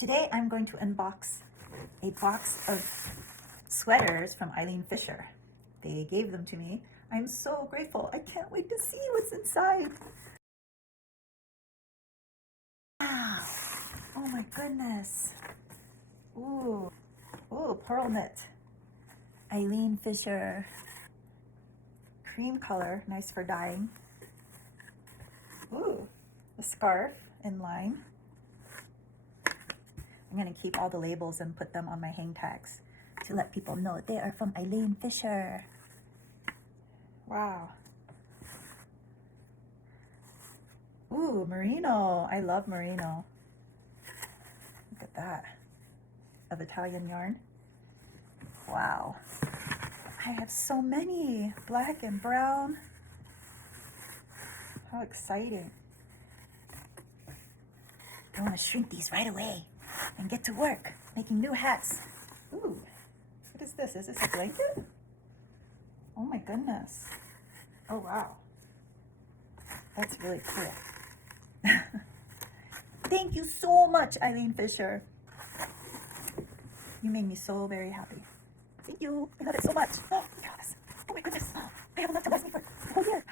Today I'm going to unbox a box of sweaters from Eileen Fisher. They gave them to me. I'm so grateful. I can't wait to see what's inside. Wow. Oh my goodness. Ooh. Ooh, pearl knit. Eileen Fisher. Cream color, nice for dyeing. Ooh, a scarf in line. I'm gonna keep all the labels and put them on my hang tags to let people know they are from Eileen Fisher. Wow. Ooh, merino. I love merino. Look at that. Of Italian yarn. Wow. I have so many. Black and brown. How exciting. I want to shrink these right away and get to work making new hats. Ooh, what is this? Is this a blanket? Oh my goodness. Oh wow. That's really cool. Thank you so much, Eileen Fisher. You made me so very happy. Thank you. I love it so much. Oh my goodness. Oh my goodness. I have enough to last me for a whole year.